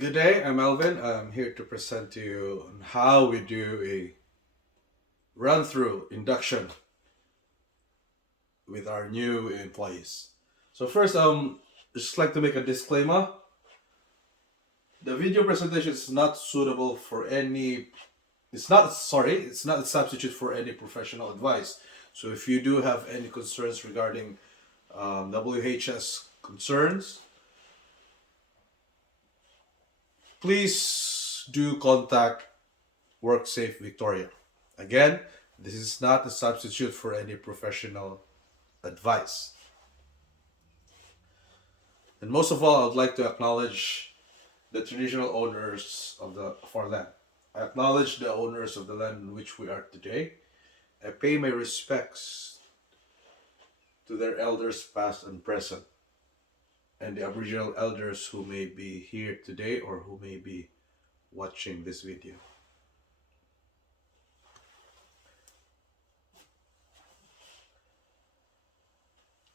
Good day, I'm Elvin. I'm here to present to you on how we do a run through induction with our new employees. So first, just like to make a disclaimer. The video presentation is not suitable for any. It's not a substitute for any professional advice. So if you do have any concerns regarding WHS concerns, please do contact WorkSafe Victoria. Again, this is not a substitute for any professional advice. And most of all, I would like to acknowledge the traditional owners of our land. I acknowledge the owners of the land in which we are today. I pay my respects to their elders past and present, and the Aboriginal elders who may be here today or who may be watching this video.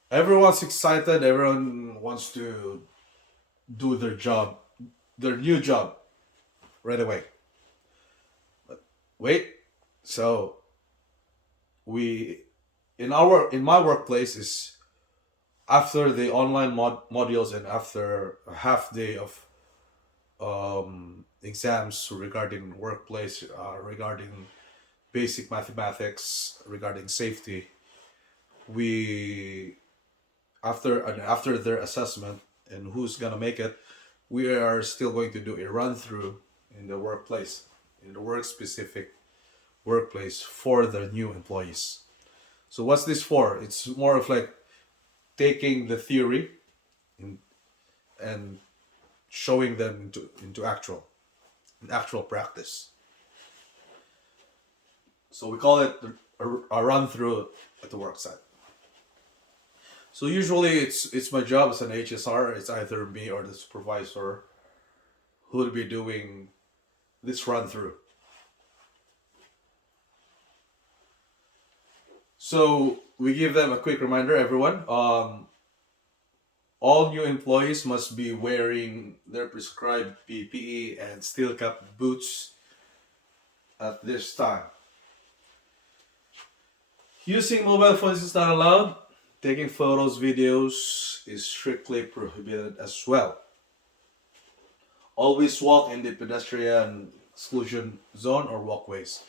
Everyone's excited, everyone wants to do their job, their new job right away. But wait, so we in my workplace is after the online modules and after a half day of exams regarding workplace, regarding basic mathematics, regarding safety, we after their assessment and who's gonna make it, we are still going to do a run through in the workplace, in the work specific workplace for the new employees. So what's this for? It's more of like taking the theory in, and showing them into actual practice. So we call it a run through at the work site. So usually it's my job as an HSR. It's either me or the supervisor who will be doing this run through. So we give them a quick reminder, everyone. All new employees must be wearing their prescribed PPE and steel cap boots at this time. Using mobile phones is not allowed. Taking photos, videos is strictly prohibited as well. Always walk in the pedestrian exclusion zone or walkways.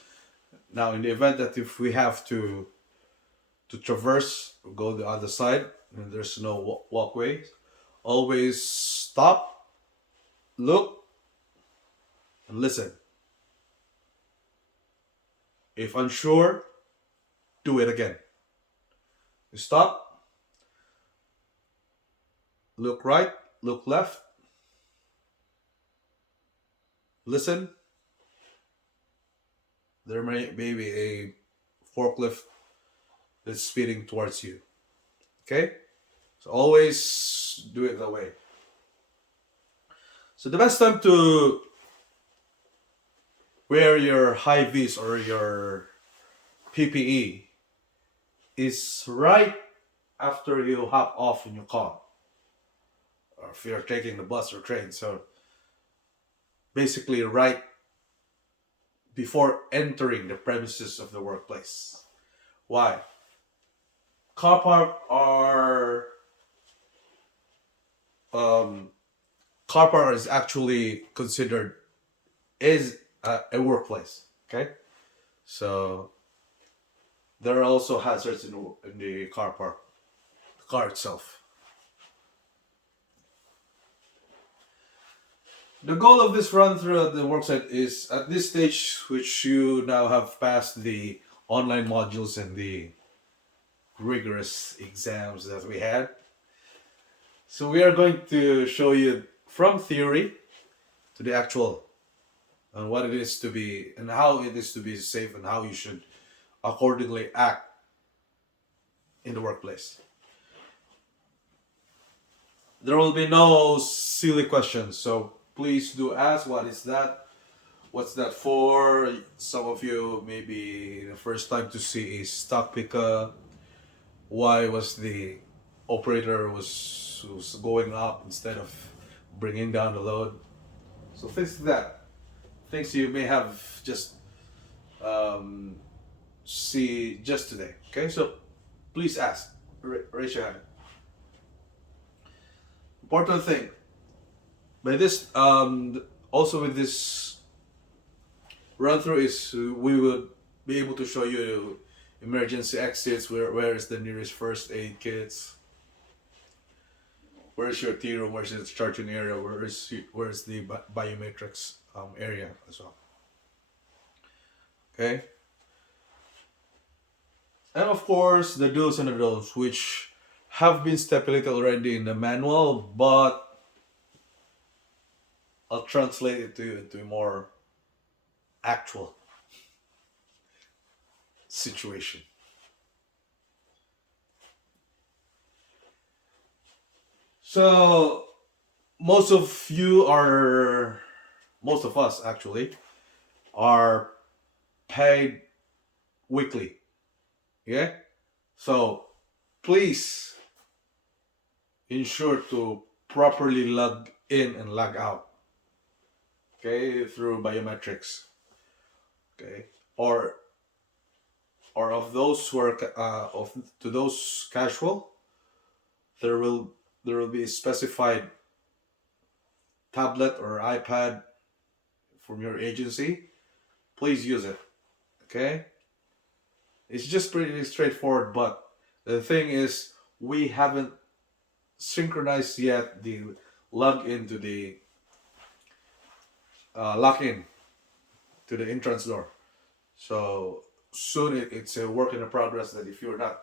Now, in the event that if we have to traverse or go the other side and there's no walkway, always stop, look, and listen. If unsure, do it again. You stop, look right, look left, listen. There may be a forklift that's speeding towards you. Okay? So always do it that way. So the best time to wear your high vis or your PPE is right after you hop off in your car or if you're taking the bus or train. So basically right before entering the premises of the workplace. Why? Car park are um, car park is actually considered is a workplace. Okay, so there are also hazards in the car park, the car itself. The goal of this run through the worksite is at this stage, which you now have passed the online modules and the rigorous exams that we had. So we are going to show you from theory to the actual and what it is to be and how it is to be safe and how you should accordingly act in the workplace. There will be no silly questions, so please do ask what is that? What's that for? Some of you maybe the first time to see a stock picker. Why was the operator was going up instead of bringing down the load? So things like that, things you may have just um, see just today. Okay, so please ask, raise your hand. Important thing by this also with this run through is we would be able to show you emergency exits, where is the nearest first aid kits, where is your tea room, where is the charging area, where is the biometrics area as well. Okay, and of course the do's and the don'ts, which have been stipulated already in the manual, but I'll translate it to you into a more actual situation. So most of you are, most of us actually, are paid weekly. Yeah? So please ensure to properly log in and log out. Okay, through biometrics. Okay. Or of those who are of to those casual, there will there will be a specified tablet or iPad from your agency. Please use it. Okay? It's just pretty straightforward, but the thing is we haven't synchronized yet the log into the lock in to the entrance door. So soon it's a work in progress that if you're not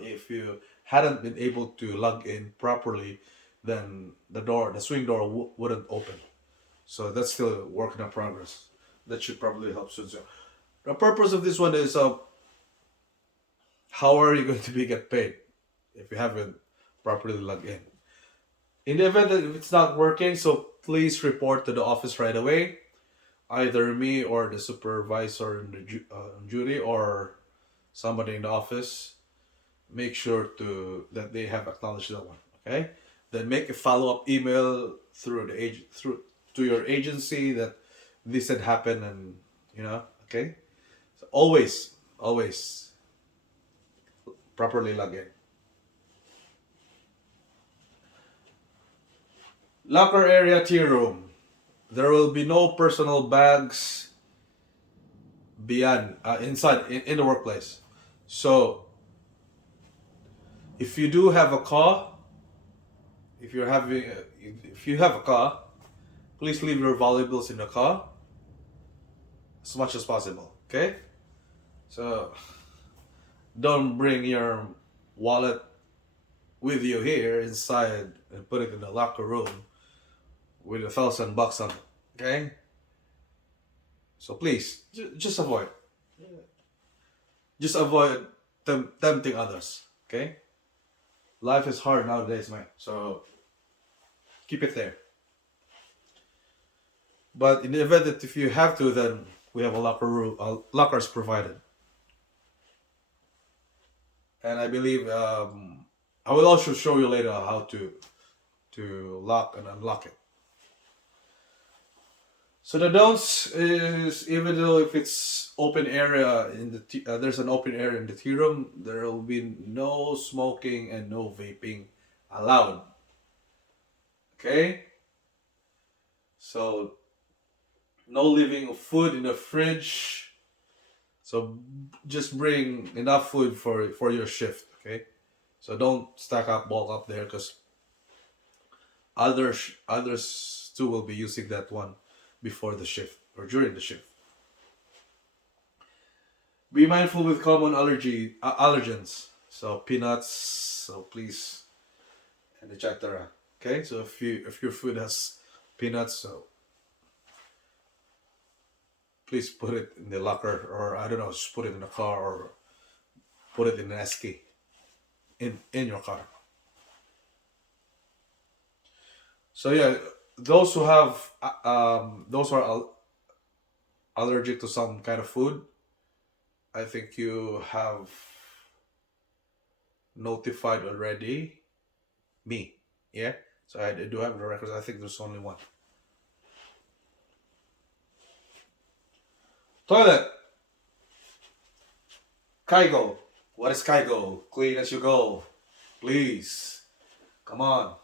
if you hadn't been able to log in properly, then the swing door wouldn't open. So that's still a work in progress. That should probably help soon. So the purpose of this one is how are you going to be get paid if you haven't properly logged in? In the event that if it's not working, so please report to the office right away. Either me or the supervisor in the duty or somebody in the office. Make sure to that they have acknowledged that one. Okay. Then make a follow up email through the through to your agency that this had happened, and okay. So always properly log in. Locker area, tea room. There will be no personal bags beyond inside in the workplace. So if you do have a car, if you're having if you have a car, please leave your valuables in the car as much as possible. Okay, so don't bring your wallet with you here inside and put it in the locker room with $1,000 on it. Okay, so please just avoid tempting others. Okay, life is hard nowadays, man. So keep it there. But in the event that if you have to, then we have a locker room, lockers provided. And I believe I will also show you later how to lock and unlock it. So the don'ts is, even though if it's open area in the there's an open area in the tea room, there will be no smoking and no vaping allowed. Okay, so no leaving of food in the fridge. So just bring enough food for your shift. Okay, so don't stack up bulk up there because others too will be using that one before the shift or during the shift. Be mindful with common allergens. So peanuts. So please, and etc. Okay, so if your food has peanuts, so please put it in the locker, or I don't know, just put it in the car or put it in an esky in your car. So yeah, those who have those who are allergic to some kind of food, I think you have notified already me. Yeah, so I do have the records. I think there's only one. Toilet. Kaigo. What is Kaigo? Clean as you go. Please. Come on.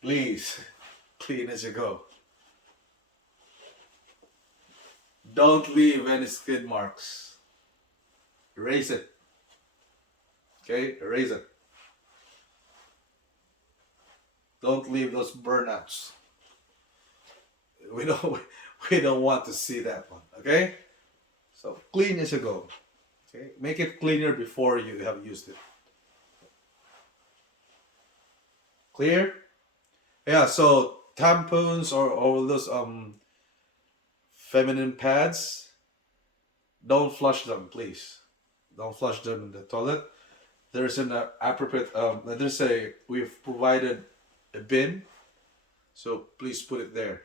Please. Clean as you go. Don't leave any skid marks. Erase it. Okay? Erase it. Don't leave those burnouts. We don't we don't want to see that one. Okay? So clean as you go. Okay? Make it cleaner before you have used it. Clear? Yeah, so tampons or all those feminine pads, don't flush them, please. Don't flush them in the toilet. There's an appropriate we've provided a bin, so please put it there.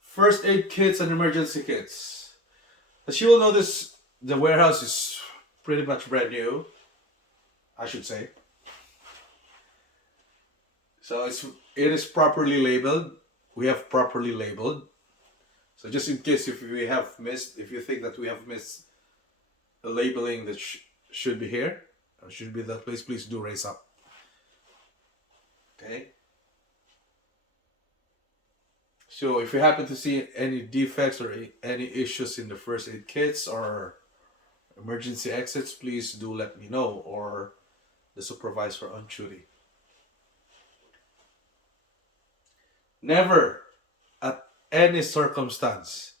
First aid kits and emergency kits. As you will notice, the warehouse is pretty much brand new, I should say. So it is properly labeled. We have properly labeled. So just in case if you think that we have missed the labeling that should be here, or should be that place, please do raise up. Okay. So if you happen to see any defects or any issues in the first aid kits or emergency exits, please do let me know or the supervisor on duty. Never, at any circumstance,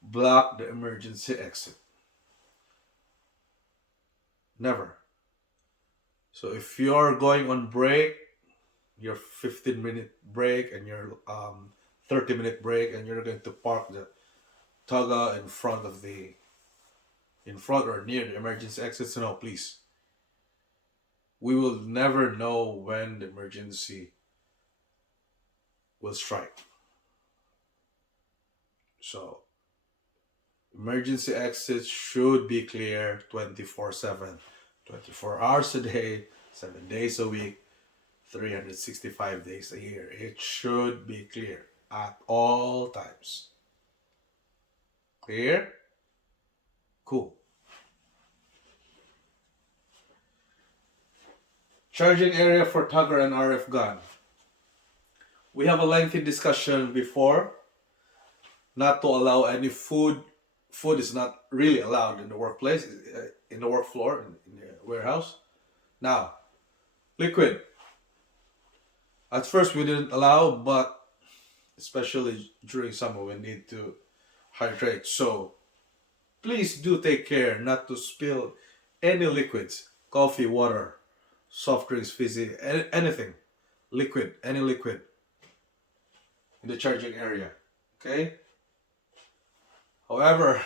block the emergency exit. Never. So if you're going on break, your 15-minute break and your 30-minute break, and you're going to park the Toga in front or near the emergency exits, no, please. We will never know when the emergency will strike. So, emergency exits should be clear 24/7, 24 hours a day, 7 days a week, 365 days a year. It should be clear at all times. Clear? Cool. Charging area for tugger and RF gun. We have a lengthy discussion before not to allow any food. Food is not really allowed in the workplace, in the work floor, in the warehouse. Now, liquid. At first we didn't allow, but especially during summer we need to hydrate. So please do take care not to spill any liquids, coffee, water, soft drinks, fizzy, anything, liquid, any liquid in the charging area. Okay? However,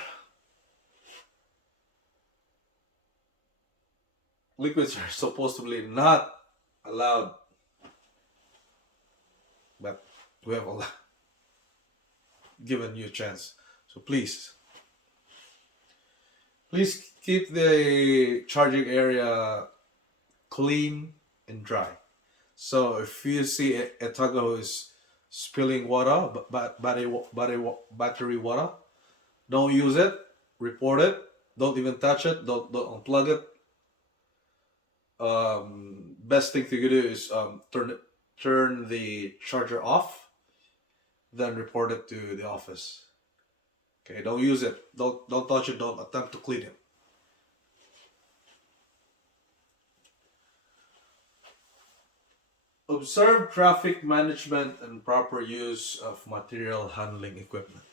liquids are supposedly not allowed, but we have given you a chance. So please keep the charging area clean and dry. So if you see a tugger who is spilling water, battery water, don't use it. Report it. Don't even touch it. Don't unplug it. Best thing to do is turn the charger off, then report it to the office. Okay, don't use it. Don't touch it. Don't attempt to clean it. Observe traffic management and proper use of material handling equipment.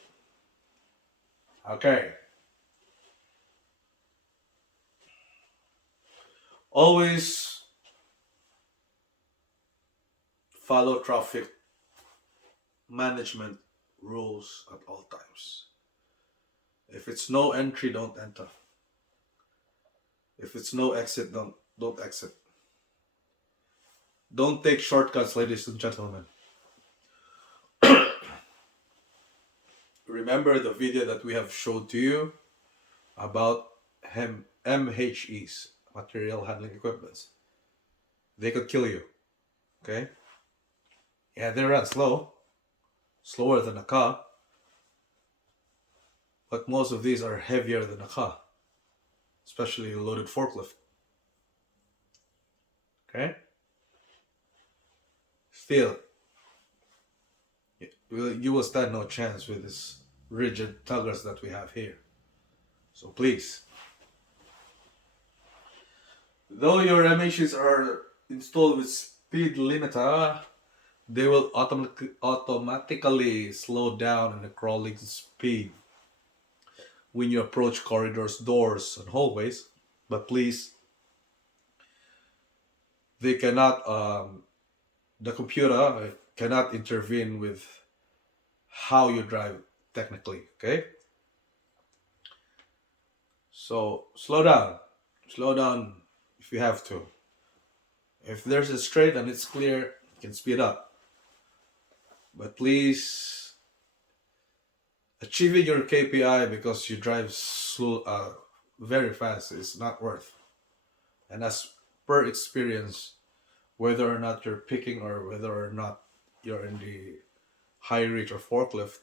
Okay. Always follow traffic management rules at all times. If it's no entry, don't enter. If it's no exit, don't exit. Don't take shortcuts, ladies and gentlemen. Remember the video that we have showed to you about MHEs, material handling equipments. They could kill you. Okay? Yeah, they run slow, slower than a car, but most of these are heavier than a car, especially a loaded forklift. Okay? Still, you will stand no chance with this rigid tuggers that we have here. So please, though your emissions are installed with speed limiter, they will automatically slow down in the crawling speed when you approach corridors, doors, and hallways. But please, they cannot. The computer cannot intervene with how you drive technically. Okay, so slow down if you have to. If there's a straight and it's clear, you can speed up. But please, achieving your KPI because you drive very fast is not worth. And as per experience, whether or not you're picking or whether or not you're in the high reach or forklift,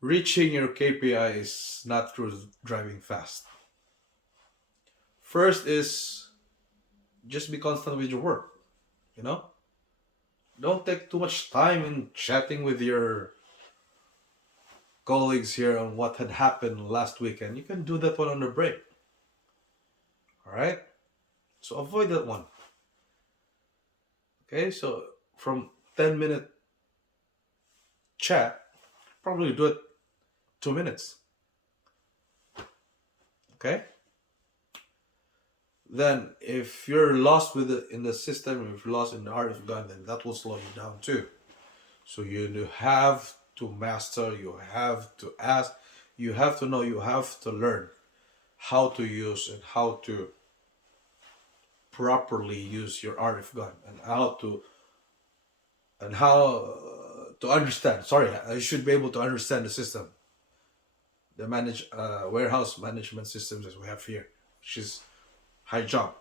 reaching your KPI is not through driving fast. First is just be constant with your work, you know? Don't take too much time in chatting with your colleagues here on what had happened last weekend. You can do that one on the break. Alright? So avoid that one. Okay, so from 10-minute chat, probably do it 2 minutes. Okay? Then if you're lost in the system, if you're lost in the art of gun, then that will slow you down too. So you have to master, you have to ask, you have to know, you have to learn how to use and how to properly use your RF gun and how to understand. Sorry, I should be able to understand the system, the warehouse management systems that we have here, which is high jump.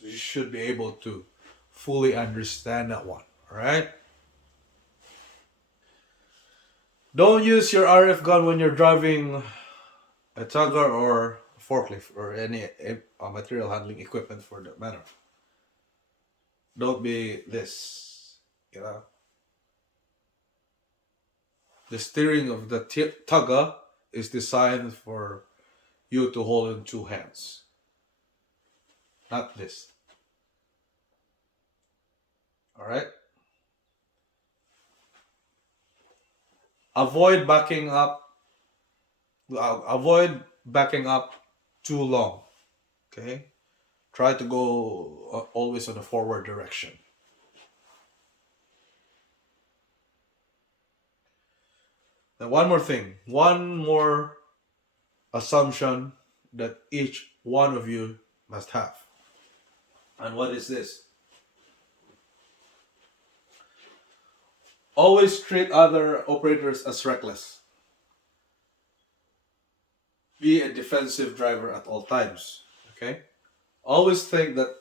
So you should be able to fully understand that one. All right. Don't use your RF gun when you're driving a tugger or a forklift or any material handling equipment for that matter. Don't be this, you know. The steering of the tugger is designed for you to hold in two hands, not this. All right. Avoid backing up. Avoid backing up too long. Okay. Try to go always on the forward direction. Then one more thing, one more assumption that each one of you must have. And what is this? Always treat other operators as reckless. Be a defensive driver at all times. Okay? Always think that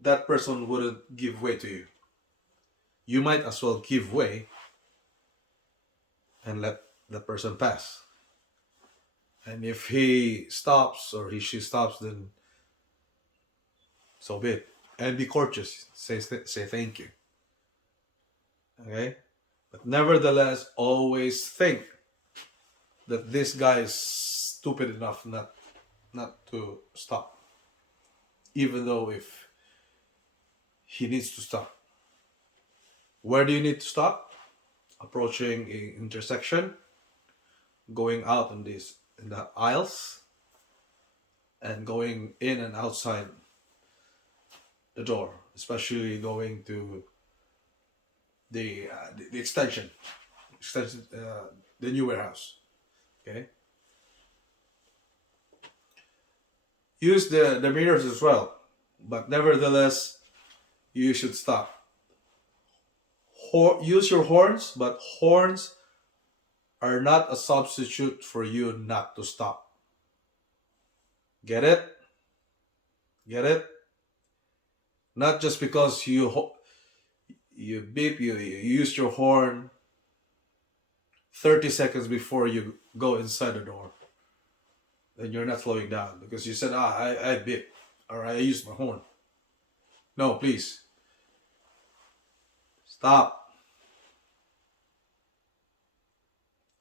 that person wouldn't give way to you. You might as well give way and let the person pass. And if he stops or she stops, then so be it. And be courteous. Say thank you. Okay? But nevertheless, always think that this guy is stupid enough not to stop. Even though if he needs to stop. Where do you need to stop? Approaching an intersection, going out in the aisles, and going in and outside the door, especially going to the extension, the new warehouse. Okay. Use the mirrors as well, but nevertheless, you should stop. Use your horns, but horns are not a substitute for you not to stop. Get it? Get it? Not just because you beep, you use your horn 30 seconds before you go inside the door, then you're not slowing down because you said, I beep, or I used my horn. No, please. Stop.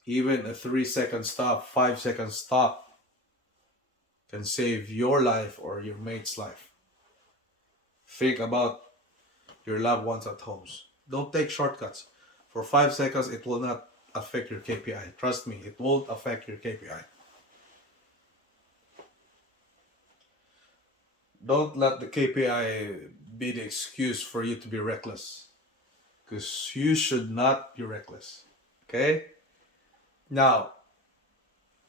Even a 3 second stop, 5 second stop can save your life or your mate's life. Think about your loved ones at homes. Don't take shortcuts. For 5 seconds, it will not affect your KPI. Trust me, it won't affect your KPI. Don't let the KPI be the excuse for you to be reckless. Because you should not be reckless. Okay? Now,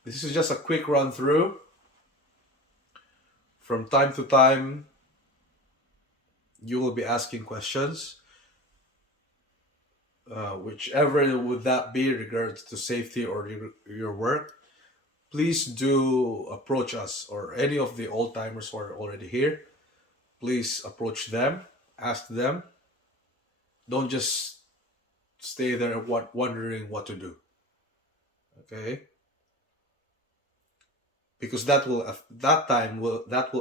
this is just a quick run through. From time to time, you will be asking questions, whichever would that be, regards to safety or your work. Please do approach us or any of the old timers who are already here. Please approach them, ask them. Don't just stay there wondering what to do. Okay? Because that will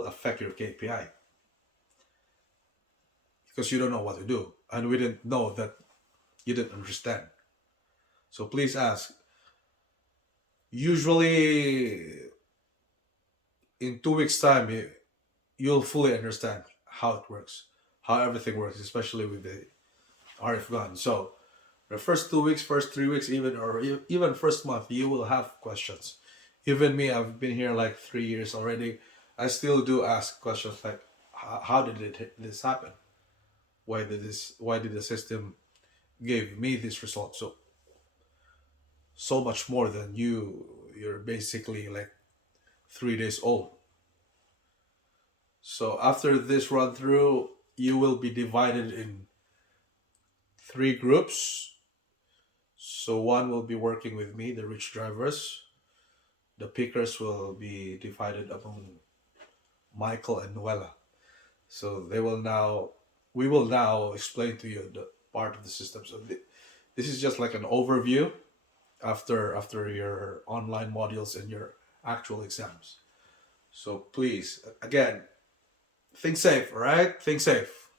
affect your KPI because you don't know what to do, and we didn't know that you didn't understand. So please ask. Usually, in 2 weeks' time, you'll fully understand how it works, how everything works, especially with the RF gun. So the first 2 weeks, first 3 weeks, even first month, you will have questions. Even me, I've been here like 3 years already. I still do ask questions like, how did this happen? Why did the system give me this result? So much more than you're basically like 3 days old. So after this run through, you will be divided in 3 groups. So one will be working with me, the rich drivers. The pickers will be divided among Michael and Noella. So we will now explain to you the part of the system. So this is just like an overview after your online modules and your actual exams. So please, again, think safe, all right? Think safe.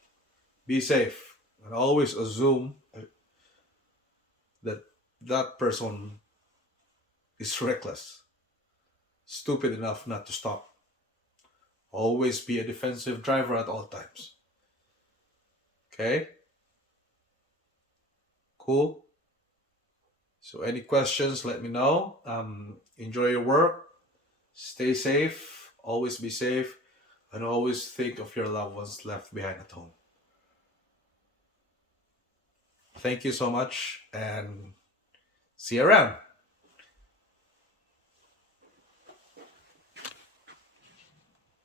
Be safe. And always assume that that person is reckless, stupid enough not to stop. Always be a defensive driver at all times. Okay? Cool. So any questions, let me know. Enjoy your work. Stay safe. Always be safe. And always think of your loved ones left behind at home. Thank you so much and see you around.